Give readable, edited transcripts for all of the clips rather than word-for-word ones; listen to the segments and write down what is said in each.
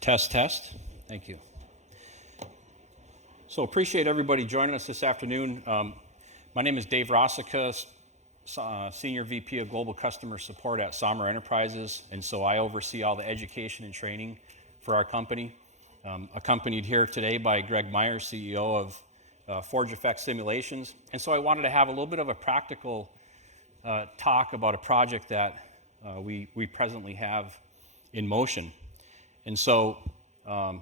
Test, test. Thank you. So appreciate everybody joining us this afternoon. My name is Dave Raasakka, Senior VP of Global Customer Support at Sommer Enterprises, and so I oversee all the education and training for our company. Accompanied here today by Greg Meyers, CEO of Forge Effect Simulations. And so I wanted to have a little bit of a practical talk about a project that we presently have in motion. And so a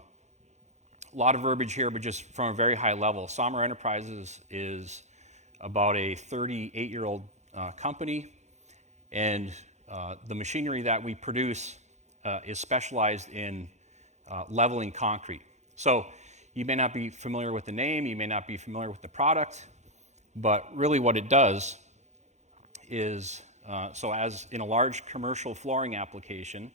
lot of verbiage here, but just from a very high level. Sommer Enterprises is about a 38-year-old company, and the machinery that we produce is specialized in leveling concrete. So you may not be familiar with the name, you may not be familiar with the product, but really what it does is, so as in a large commercial flooring application,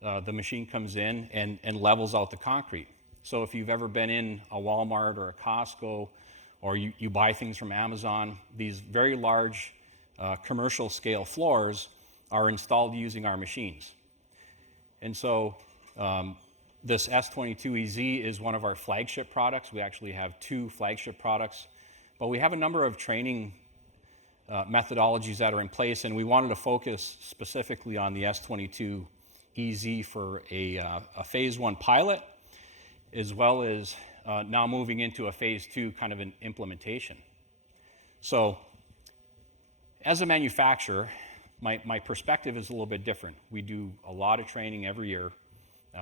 the machine comes in and levels out the concrete. So if you've ever been in a Walmart or a Costco, or you buy things from Amazon, these very large commercial scale floors are installed using our machines. And so this S22EZ is one of our flagship products. We actually have 2 flagship products, but we have a number of training methodologies that are in place, and we wanted to focus specifically on the S22EZ for a phase 1 pilot, as well as now moving into a phase 2 kind of an implementation. So as a manufacturer, my perspective is a little bit different. We do a lot of training every year.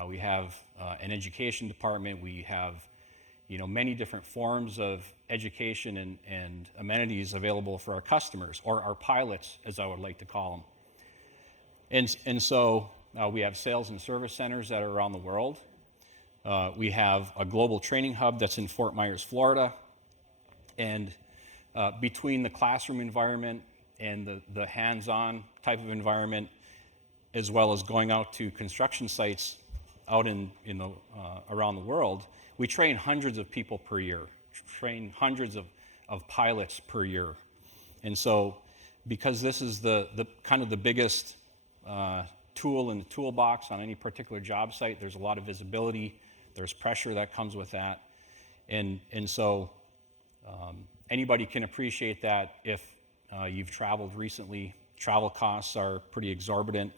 We have an education department. We have many different forms of education and amenities available for our customers, or our pilots, as I would like to call them. And so we have sales and service centers that are around the world. We have a global training hub that's in Fort Myers, Florida. And between the classroom environment and the hands-on type of environment, as well as going out to construction sites out around the world, we train hundreds of people per year, train hundreds of pilots per year. And so because this is the kind of the biggest tool in the toolbox on any particular job site, there's a lot of visibility, there's pressure that comes with that. And so anybody can appreciate that if you've traveled recently. Travel costs are pretty exorbitant.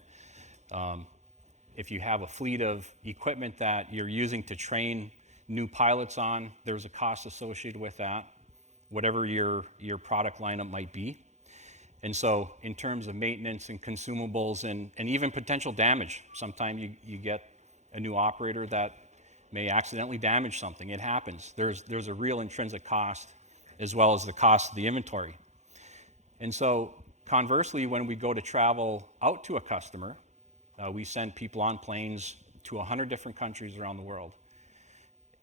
If you have a fleet of equipment that you're using to train new pilots on, there's a cost associated with that, whatever your product lineup might be. And so in terms of maintenance and consumables and even potential damage, sometimes you get a new operator that may accidentally damage something. It happens. There's a real intrinsic cost as well as the cost of the inventory. And so conversely, when we go to travel out to a customer, we send people on planes to 100 different countries around the world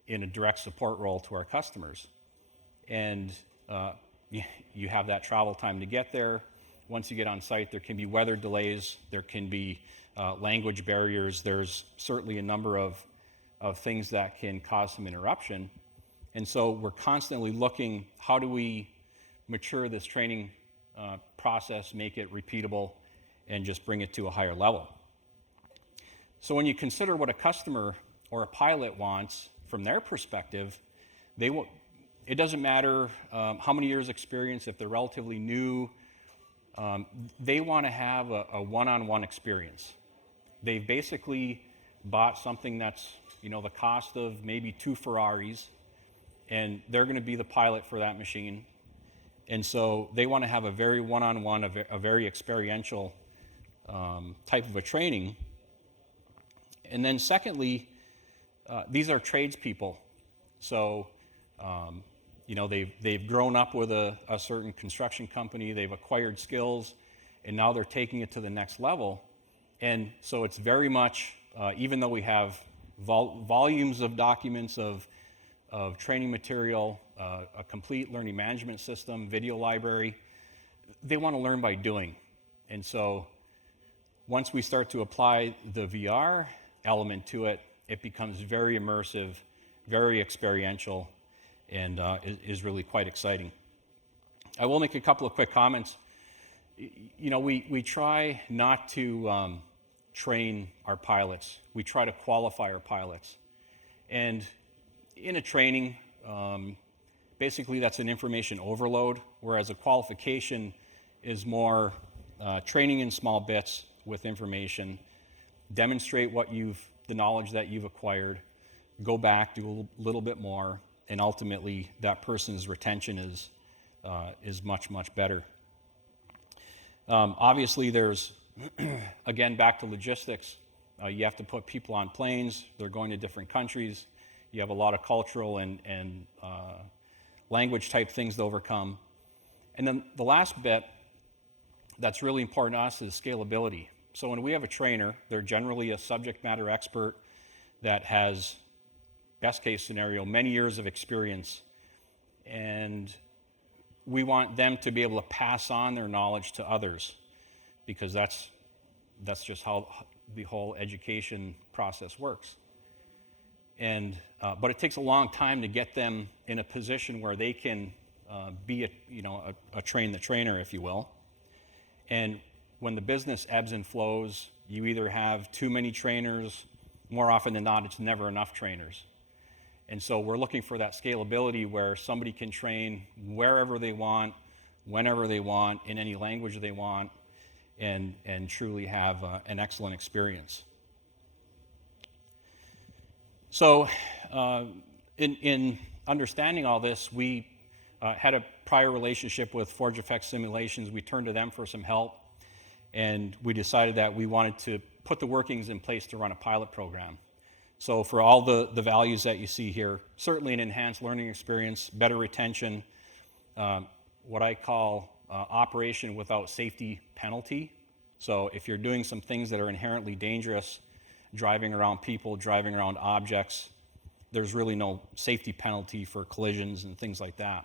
in a direct support role to our customers. And you have that travel time to get there. Once you get on site, there can be weather delays, there can be language barriers, there's certainly a number of things that can cause some interruption. And so we're constantly looking, how do we mature this training process, make it repeatable, and just bring it to a higher level. So when you consider what a customer or a pilot wants from their perspective, it doesn't matter how many years experience, if they're relatively new, they want to have a one-on-one experience. They've basically bought something that's the cost of maybe 2 Ferraris, and they're going to be the pilot for that machine. And so they want to have a very one-on-one, a very experiential type of a training. And then secondly, these are tradespeople. So, they've grown up with a certain construction company, they've acquired skills, and now they're taking it to the next level. And so it's very much, even though we have volumes of documents of training material, a complete learning management system, video library, they want to learn by doing. And so once we start to apply the VR element to it, it becomes very immersive, very experiential, and is really quite exciting. I will make a couple of quick comments. we try not to train our pilots. We try to qualify our pilots. And in a training, basically that's an information overload, whereas a qualification is more training in small bits with information, demonstrate the knowledge that you've acquired, go back, do a little bit more, and ultimately that person's retention is much, much better. Obviously there's, again, back to logistics. You have to put people on planes. They're going to different countries. You have a lot of cultural and language type things to overcome. And then the last bit that's really important to us is scalability. So when we have a trainer, they're generally a subject matter expert that has, best case scenario, many years of experience. And we want them to be able to pass on their knowledge to others, because that's just how the whole education process works. And but it takes a long time to get them in a position where they can be a train the trainer, if you will. And when the business ebbs and flows, you either have too many trainers, more often than not, it's never enough trainers. And so we're looking for that scalability where somebody can train wherever they want, whenever they want, in any language they want, and truly have an excellent experience. So in understanding all this, we had a prior relationship with Forge Effects Simulations. We turned to them for some help, and we decided that we wanted to put the workings in place to run a pilot program. So for all the values that you see here, certainly an enhanced learning experience, better retention, what I call operation without safety penalty. So if you're doing some things that are inherently dangerous, driving around people, driving around objects, there's really no safety penalty for collisions and things like that.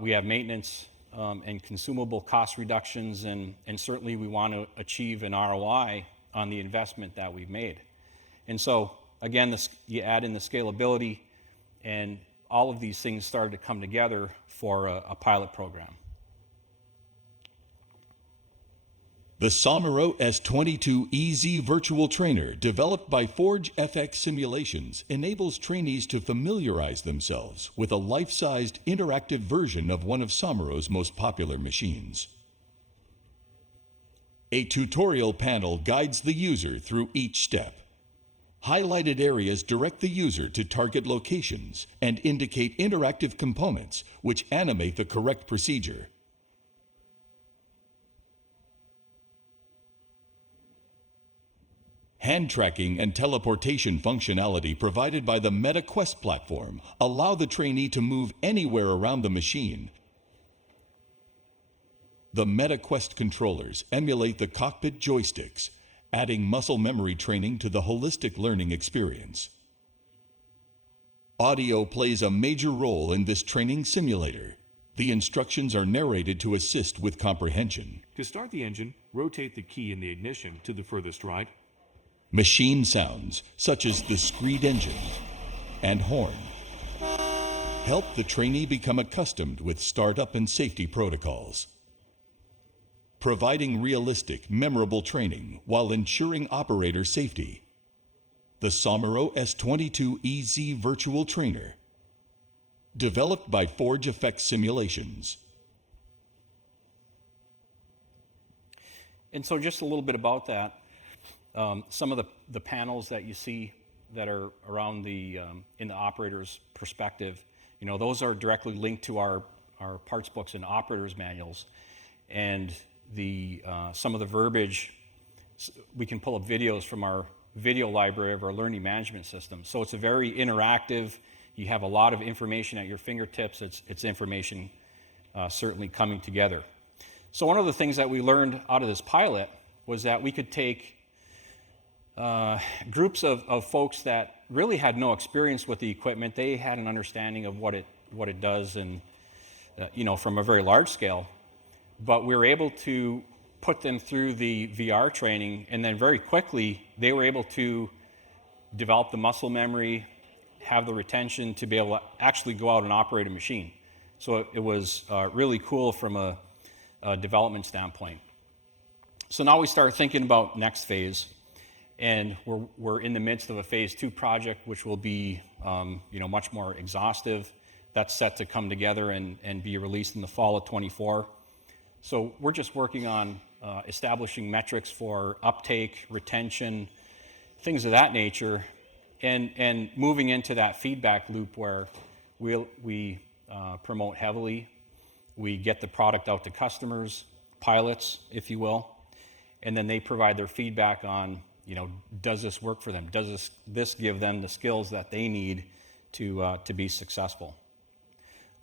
We have maintenance and consumable cost reductions, and certainly we want to achieve an ROI on the investment that we've made. And so, again, you add in the scalability, and all of these things started to come together for a pilot program. The Somero S22EZ Virtual Trainer, developed by Forge FX Simulations, enables trainees to familiarize themselves with a life-sized interactive version of one of Somero's most popular machines. A tutorial panel guides the user through each step. Highlighted areas direct the user to target locations and indicate interactive components which animate the correct procedure. Hand tracking and teleportation functionality provided by the MetaQuest platform allow the trainee to move anywhere around the machine. The MetaQuest controllers emulate the cockpit joysticks, adding muscle memory training to the holistic learning experience. Audio plays a major role in this training simulator. The instructions are narrated to assist with comprehension. To start the engine, rotate the key in the ignition to the furthest right. Machine sounds, such as the screed engine and horn, help the trainee become accustomed with startup and safety protocols, providing realistic, memorable training while ensuring operator safety. The Somero S22EZ Virtual Trainer, developed by Forge Effects Simulations. And so just a little bit about that. Some of the panels that you see that are around in the operator's perspective, those are directly linked to our parts books and operators manuals. And some of the verbiage, we can pull up videos from our video library of our learning management system. So it's a very interactive, you have a lot of information at your fingertips. It's information certainly coming together. So one of the things that we learned out of this pilot was that we could take groups of folks that really had no experience with the equipment. They had an understanding of what it does, and from a very large scale. But we were able to put them through the VR training, and then very quickly they were able to develop the muscle memory, have the retention to be able to actually go out and operate a machine. So it was really cool from a development standpoint. So now we start thinking about next phase, and we're in the midst of a phase 2 project, which will be much more exhaustive. That's set to come together and be released in the fall of 24. So we're just working on establishing metrics for uptake, retention, things of that nature, and moving into that feedback loop where we promote heavily. We get the product out to customers, pilots, if you will, and then they provide their feedback on, does this work for them? Does this give them the skills that they need to be successful?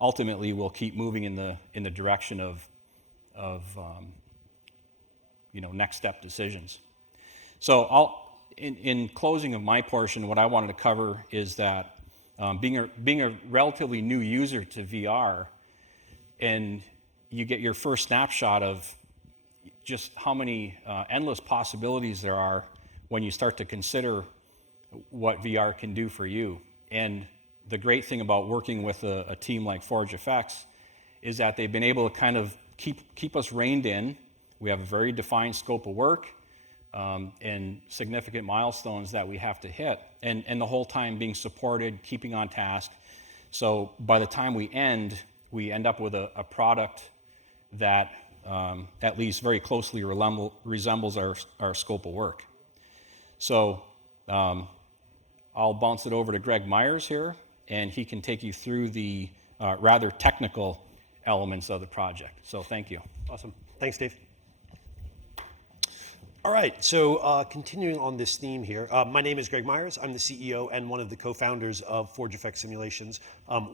Ultimately, we'll keep moving in the direction of next step decisions. So in closing of my portion, what I wanted to cover is that being a relatively new user to VR, and you get your first snapshot of just how many endless possibilities there are when you start to consider what VR can do for you. And the great thing about working with a team like Forge FX is that they've been able to kind of keep us reined in. We have a very defined scope of work and significant milestones that we have to hit, and the whole time being supported, keeping on task. So by the time we end up with a product that at least very closely resembles our scope of work. So I'll bounce it over to Greg Meyers here, and he can take you through the rather technical elements of the project. So thank you. Awesome. Thanks, Dave. All right, so continuing on this theme here, my name is Greg Meyers. I'm the CEO and one of the co-founders of Forge FX Simulations.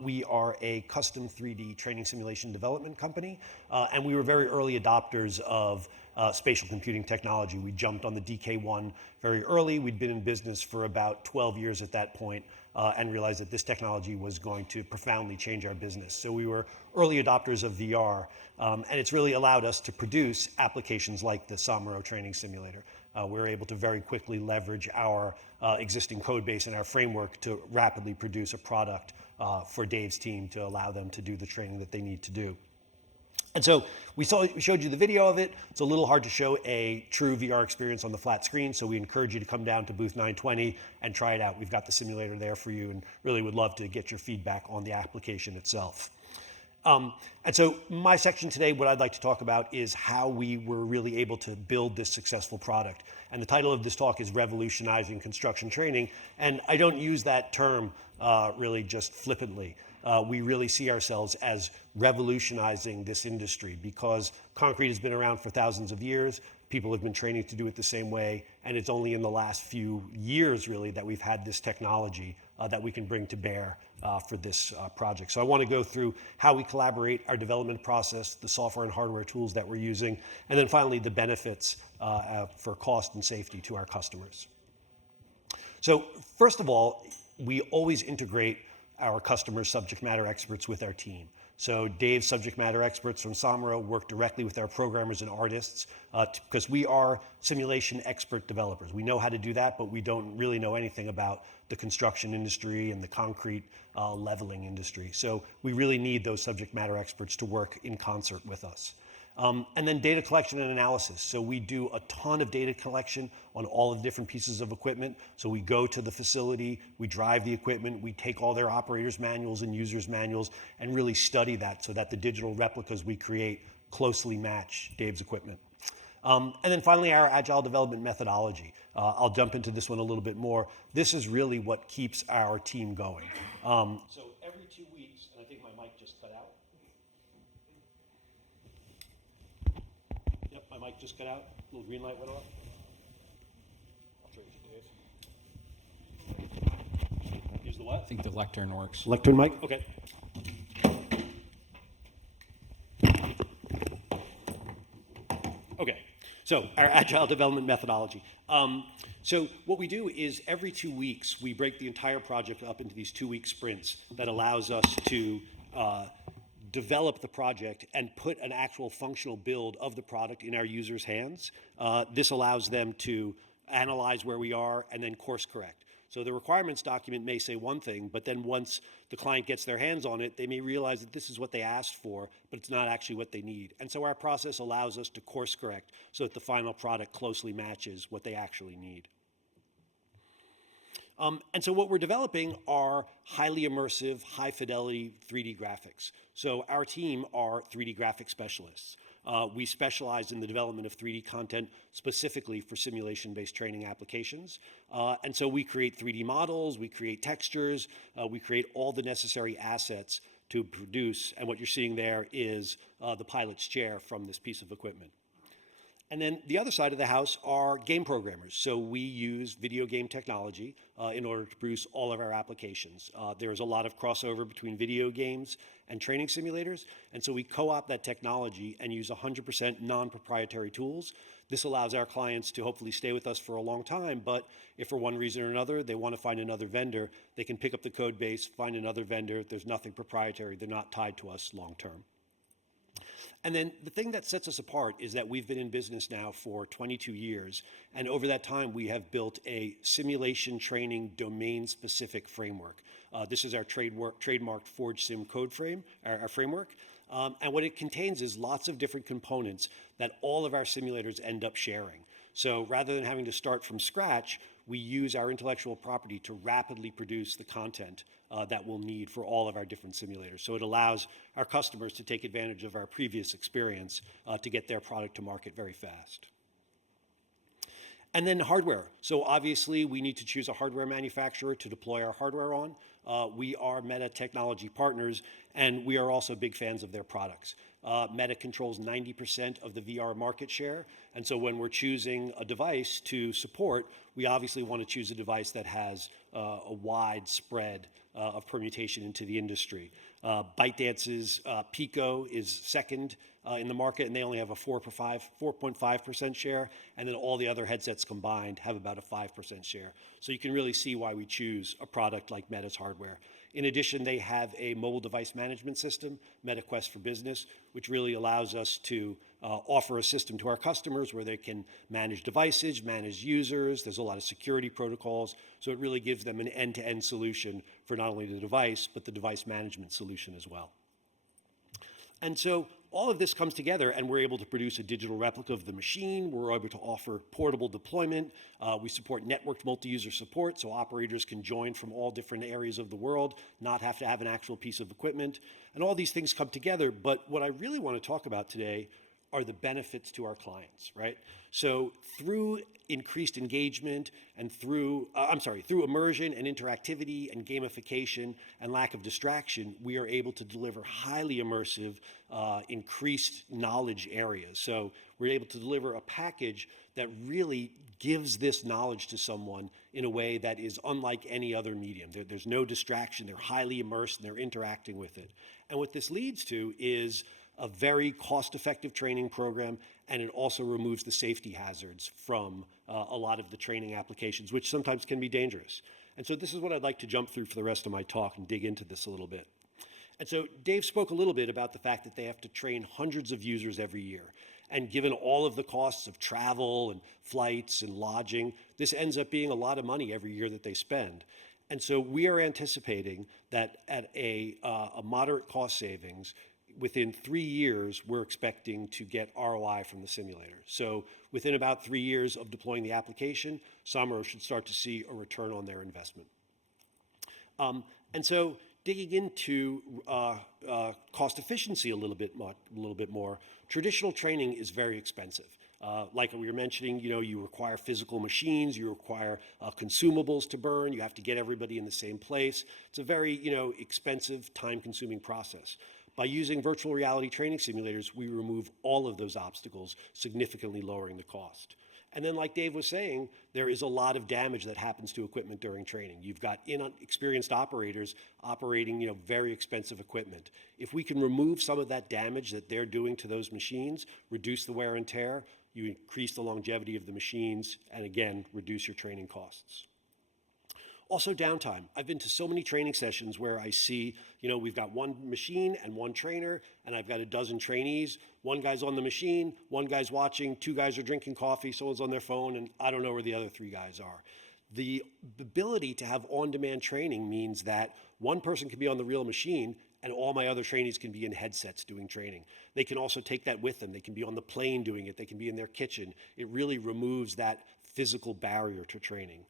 We are a custom 3D training simulation development company, and we were very early adopters of spatial computing technology. We jumped on the DK1 very early. We'd been in business for about 12 years at that point, and realized that this technology was going to profoundly change our business. So we were early adopters of VR, and it's really allowed us to produce applications like the Somero training simulator. We were able to very quickly leverage our existing code base and our framework to rapidly produce a product for Dave's team to allow them to do the training that they need to do. And so we showed you the video of it. It's a little hard to show a true VR experience on the flat screen, so we encourage you to come down to booth 920 and try it out. We've got the simulator there for you, and really would love to get your feedback on the application itself. And so my section today, what I'd like to talk about is how we were really able to build this successful product. And the title of this talk is Revolutionizing Construction Training, and I don't use that term really just flippantly. We really see ourselves as revolutionizing this industry because concrete has been around for thousands of years. People have been training to do it the same way, and it's only in the last few years really that we've had this technology that we can bring to bear for this project. So I want to go through how we collaborate, our development process, the software and hardware tools that we're using, and then finally the benefits for cost and safety to our customers. So first of all, we always integrate our customers' subject matter experts with our team. So Dave's subject matter experts from Somero work directly with our programmers and artists because we are simulation expert developers. We know how to do that, but we don't really know anything about the construction industry and the concrete leveling industry. So we really need those subject matter experts to work in concert with us. And then data collection and analysis. So we do a ton of data collection on all of the different pieces of equipment. So we go to the facility, we drive the equipment, we take all their operators' manuals and users' manuals and really study that so that the digital replicas we create closely match Dave's equipment. And then finally, our agile development methodology. I'll jump into this one a little bit more. This is really what keeps our team going. So every 2 weeks, and I think my mic just cut out. Yep, my mic just cut out. Little green light went off. I'll trade it to Dave. Use the what? I think the lectern works. Lectern mic? Okay. Okay, so our agile development methodology. So what we do is every 2 weeks, we break the entire project up into these 2-week sprints that allows us to develop the project and put an actual functional build of the product in our users' hands. This allows them to analyze where we are and then course correct. So the requirements document may say one thing, but then once the client gets their hands on it, they may realize that this is what they asked for, but it's not actually what they need. And so our process allows us to course correct so that the final product closely matches what they actually need. And so what we're developing are highly immersive, high fidelity 3D graphics. So our team are 3D graphic specialists. We specialize in the development of 3D content specifically for simulation-based training applications. And so we create 3D models, we create textures, we create all the necessary assets to produce. And what you're seeing there is the pilot's chair from this piece of equipment. And then the other side of the house are game programmers. So we use video game technology in order to produce all of our applications. There's a lot of crossover between video games and training simulators. And so we co-opt that technology and use 100% non-proprietary tools. This allows our clients to hopefully stay with us for a long time. But if for one reason or another they want to find another vendor, they can pick up the code base, find another vendor. There's nothing proprietary. They're not tied to us long term. And then the thing that sets us apart is that we've been in business now for 22 years. And over that time, we have built a simulation training domain-specific framework. This is our trademarked Forge Sim code frame, our framework. And what it contains is lots of different components that all of our simulators end up sharing. So rather than having to start from scratch, we use our intellectual property to rapidly produce the content that we'll need for all of our different simulators. So it allows our customers to take advantage of our previous experience to get their product to market very fast. And then hardware. So obviously we need to choose a hardware manufacturer to deploy our hardware on. We are Meta technology partners, and we are also big fans of their products. Meta controls 90% of the VR market share. And so when we're choosing a device to support, we obviously want to choose a device that has a wide spread of permutation into the industry. ByteDance's Pico is second in the market, and they only have a 4.5% share. And then all the other headsets combined have about a 5% share. So you can really see why we choose a product like Meta's hardware. In addition, they have a mobile device management system, MetaQuest for Business, which really allows us to offer a system to our customers where they can manage devices, manage users. There's a lot of security protocols. So it really gives them an end-to-end solution for not only the device, but the device management solution as well. And so all of this comes together, and we're able to produce a digital replica of the machine. We're able to offer portable deployment. We support networked multi-user support, so operators can join from all different areas of the world, not have to have an actual piece of equipment. And all these things come together, but what I really want to talk about today are the benefits to our clients, right? So through increased engagement and through immersion and interactivity and gamification and lack of distraction, we are able to deliver highly immersive, increased knowledge areas. So we're able to deliver a package that really gives this knowledge to someone in a way that is unlike any other medium. There's no distraction, they're highly immersed, and they're interacting with it. And what this leads to is a very cost-effective training program, and it also removes the safety hazards from a lot of the training applications, which sometimes can be dangerous. And so this is what I'd like to jump through for the rest of my talk and dig into this a little bit. And so Dave spoke a little bit about the fact that they have to train hundreds of users every year. And given all of the costs of travel and flights and lodging, this ends up being a lot of money every year that they spend. And so we are anticipating that at a moderate cost savings, within 3 years, we're expecting to get ROI from the simulator. So within about 3 years of deploying the application, Somero should start to see a return on their investment. And so digging into cost efficiency a little bit more, traditional training is very expensive. Like we were mentioning, you require physical machines, you require consumables to burn, you have to get everybody in the same place. It's a very, expensive, time-consuming process. By using virtual reality training simulators, we remove all of those obstacles, significantly lowering the cost. And then, like Dave was saying, there is a lot of damage that happens to equipment during training. You've got inexperienced operators operating, very expensive equipment. If we can remove some of that damage that they're doing to those machines, reduce the wear and tear, you increase the longevity of the machines, and again, reduce your training costs. Also downtime. I've been to so many training sessions where I see, we've got one machine and one trainer, and I've got a dozen trainees. One guy's on the machine, one guy's watching, two guys are drinking coffee, someone's on their phone, and I don't know where the other three guys are. The ability to have on-demand training means that one person can be on the real machine and all my other trainees can be in headsets doing training. They can also take that with them. They can be on the plane doing it. They can be in their kitchen. It really removes that physical barrier to training.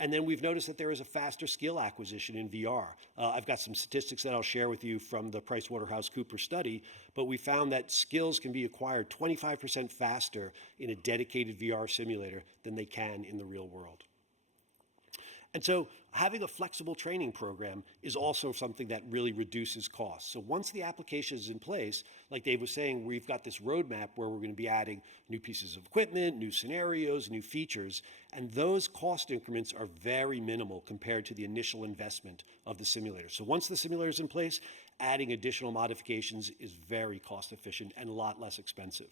And then we've noticed that there is a faster skill acquisition in VR. I've got some statistics that I'll share with you from the PricewaterhouseCoopers study, but we found that skills can be acquired 25% faster in a dedicated VR simulator than they can in the real world. And so having a flexible training program is also something that really reduces costs. So once the application is in place, like Dave was saying, we've got this roadmap where we're going to be adding new pieces of equipment, new scenarios, new features, and those cost increments are very minimal compared to the initial investment of the simulator. So once the simulator is in place, adding additional modifications is very cost efficient and a lot less expensive.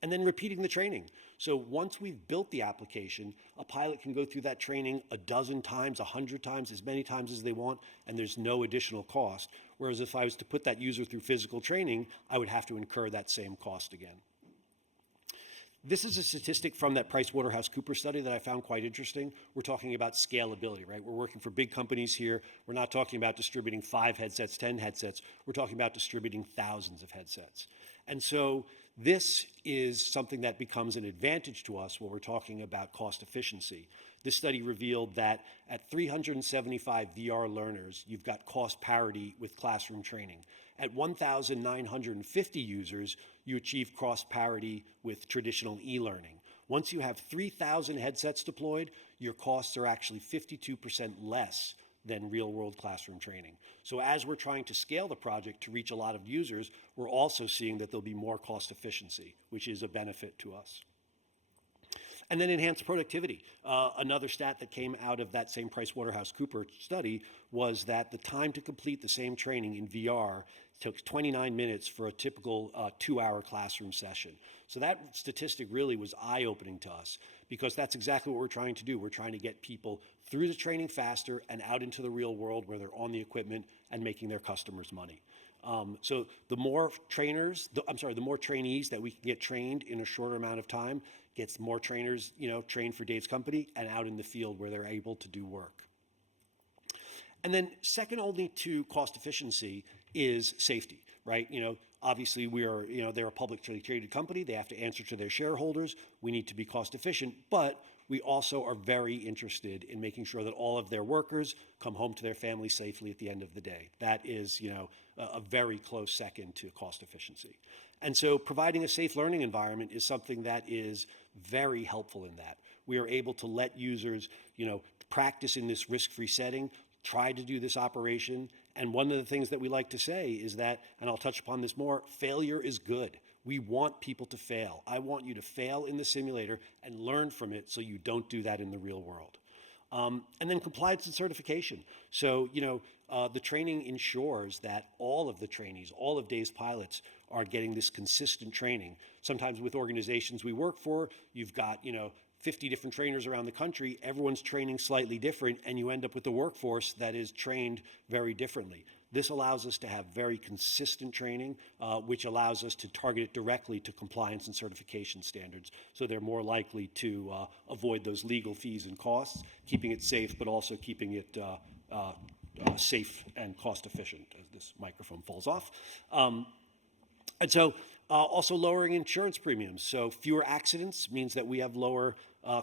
And then repeating the training. So once we've built the application, a pilot can go through that training a dozen times, 100 times, as many times as they want, and there's no additional cost. Whereas if I was to put that user through physical training, I would have to incur that same cost again. This is a statistic from that PricewaterhouseCoopers study that I found quite interesting. We're talking about scalability, right? We're working for big companies here. We're not talking about distributing 5 headsets, 10 headsets. We're talking about distributing thousands of headsets. And so this is something that becomes an advantage to us when we're talking about cost efficiency. This study revealed that at 375 VR learners, you've got cost parity with classroom training. At 1,950 users, you achieve cost parity with traditional e-learning. Once you have 3,000 headsets deployed, your costs are actually 52% less than real-world classroom training. So as we're trying to scale the project to reach a lot of users, we're also seeing that there'll be more cost efficiency, which is a benefit to us. And then enhanced productivity. Another stat that came out of that same PricewaterhouseCoopers study was that the time to complete the same training in VR took 29 minutes for a typical 2-hour classroom session. So that statistic really was eye-opening to us because that's exactly what we're trying to do. We're trying to get people through the training faster and out into the real world where they're on the equipment and making their customers money. So the more the more trainees that we can get trained in a shorter amount of time gets more trainers, trained for Dave's company and out in the field where they're able to do work. And then second only to cost efficiency is safety, right? Obviously they're a publicly traded company. They have to answer to their shareholders. We need to be cost efficient, but we also are very interested in making sure that all of their workers come home to their families safely at the end of the day. That is, a very close second to cost efficiency. And so providing a safe learning environment is something that is very helpful in that. We are able to let users, practice in this risk-free setting, try to do this operation. And one of the things that we like to say is that, and I'll touch upon this more, failure is good. We want people to fail. I want you to fail in the simulator and learn from it so you don't do that in the real world. And then compliance and certification. So, the training ensures that all of the trainees, all of Dave's pilots are getting this consistent training. Sometimes with organizations we work for, you've got, 50 different trainers around the country, everyone's training slightly different, and you end up with a workforce that is trained very differently. This allows us to have very consistent training, which allows us to target it directly to compliance and certification standards. So they're more likely to avoid those legal fees and costs, keeping it safe, but also keeping it safe and cost efficient, as this microphone falls off. And so also lowering insurance premiums. So fewer accidents means that we have lower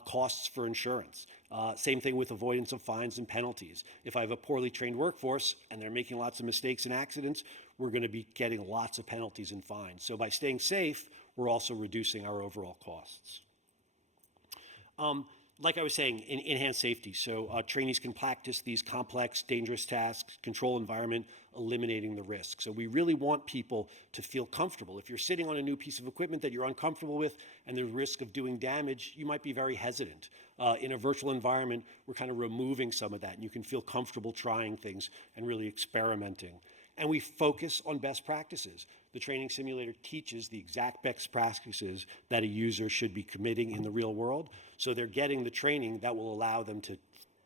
costs for insurance. Same thing with avoidance of fines and penalties. If I have a poorly trained workforce and they're making lots of mistakes and accidents, we're going to be getting lots of penalties and fines. So by staying safe, we're also reducing our overall costs. Like I was saying, enhanced safety. So trainees can practice these complex, dangerous tasks, control environment, eliminating the risk. So we really want people to feel comfortable. If you're sitting on a new piece of equipment that you're uncomfortable with and there's risk of doing damage, you might be very hesitant. In a virtual environment, we're kind of removing some of that, and you can feel comfortable trying things and really experimenting. And we focus on best practices. The training simulator teaches the exact best practices that a user should be committing in the real world. So they're getting the training that will allow them to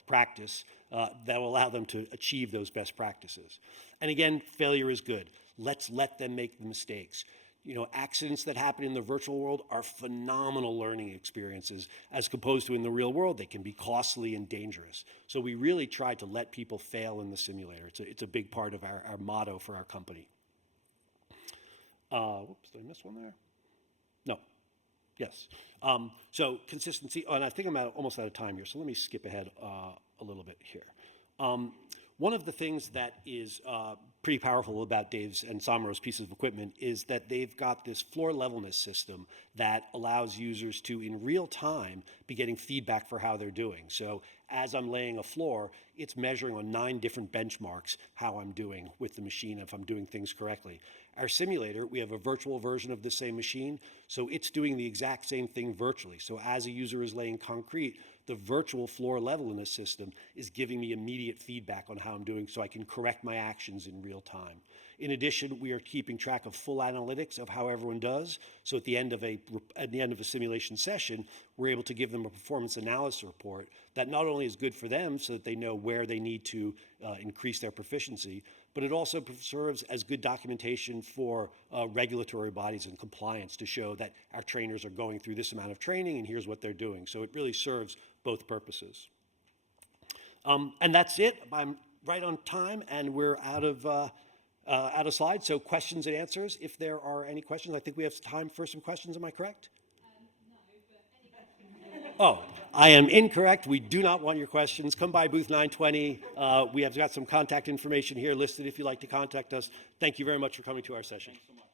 practice, that will allow them to achieve those best practices. And again, failure is good. Let's let them make the mistakes. accidents that happen in the virtual world are phenomenal learning experiences as opposed to in the real world. They can be costly and dangerous. So we really try to let people fail in the simulator. It's a big part of our motto for our company. Whoops, did I miss one there? No. Yes. So consistency, and I think I'm almost out of time here, so let me skip ahead a little bit here. One of the things that is pretty powerful about Dave's and Somero's pieces of equipment is that they've got this floor levelness system that allows users to, in real time, be getting feedback for how they're doing. So as I'm laying a floor, it's measuring on 9 different benchmarks how I'm doing with the machine, if I'm doing things correctly. Our simulator, we have a virtual version of the same machine, so it's doing the exact same thing virtually. So as a user is laying concrete, the virtual floor levelness system is giving me immediate feedback on how I'm doing so I can correct my actions in real time. In addition, we are keeping track of full analytics of how everyone does. So at the end of a simulation session, we're able to give them a performance analysis report that not only is good for them so that they know where they need to increase their proficiency, but it also serves as good documentation for regulatory bodies and compliance to show that our trainers are going through this amount of training and here's what they're doing. So it really serves both purposes. And that's it. I'm right on time, and we're out of slides. So questions and answers, if there are any questions. I think we have time for some questions. Am I correct? No, but any questions? Oh, I am incorrect. We do not want your questions. Come by booth 920. We have got some contact information here listed if you'd like to contact us. Thank you very much for coming to our session. Thanks so much.